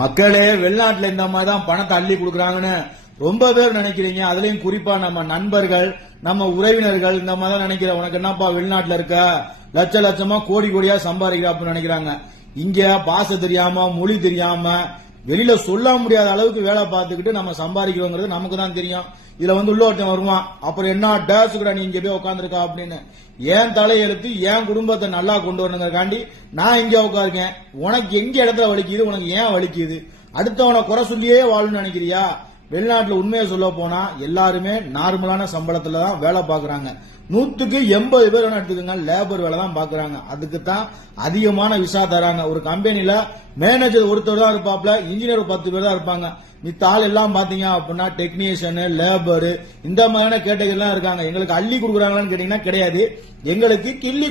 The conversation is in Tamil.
மக்களே வெளிநாட்டுல இந்த மாதிரி தான் பணத்தை அள்ளி கொடுக்குறாங்கன்னு ரொம்ப பேர் நினைக்கிறீங்க. அதுலயும் குறிப்பா நம்ம நண்பர்கள், நம்ம உறவினர்கள் இந்த மாதிரி தான் நினைக்கிற. உனக்கு என்னப்பா வெளிநாட்டுல இருக்க, லட்ச லட்சமா கோடி கோடியா சம்பாதிக்கிற அப்படின்னு நினைக்கிறாங்க. இங்க பாச தெரியாம, மொழி தெரியாம, வெளியில சொல்ல முடியாத அளவுக்கு வேலை பார்த்துக்கிட்டு நம்ம சம்பாதிக்கிறோங்கிறது நமக்கு தான் தெரியும். இதுல உள்ள ஒருத்தன் வருவான், அப்புறம் என்ன டேசுக்குடா நீ இங்க போய் உட்காந்துருக்கா அப்படின்னு. ஏன் தலையெழுத்து என் குடும்பத்தை நல்லா கொண்டு வரணுங்கிறக்காண்டி நான் இங்க உட்காருக்கேன். உனக்கு எங்க இடத்துல வலிக்குது, உனக்கு ஏன் வலிக்குது? அடுத்தவனை குறை சொல்லியே வாழணும்னு நினைக்கிறியா? வெளிநாட்டுல உண்மையை சொல்ல போனா எல்லாருமே நார்மலான சம்பளத்துல தான் வேலை பாக்குறாங்க. 100க்கு 80 பேர் எடுத்துக்கோங்க, லேபர் வேலை தான் பாக்குறாங்க. அதுக்கு தான் அதிகமான விசா தராங்க. ஒரு கம்பெனில மேனேஜர் ஒருத்தர் தான் இருப்பாப்ல, இன்ஜினியர் 10 பேர் தான் இருப்பாங்க. மித்த ஆள் எல்லாம் பாத்தீங்க அப்படின்னா டெக்னீஷியன், லேபர் இந்த மாதிரியான கேட்டகரி எல்லாம் இருக்காங்க. எங்களுக்கு அள்ளி கொடுக்குறாங்களான்னு கேட்டீங்கன்னா கிடையாது, எங்களுக்கு கிள்ளி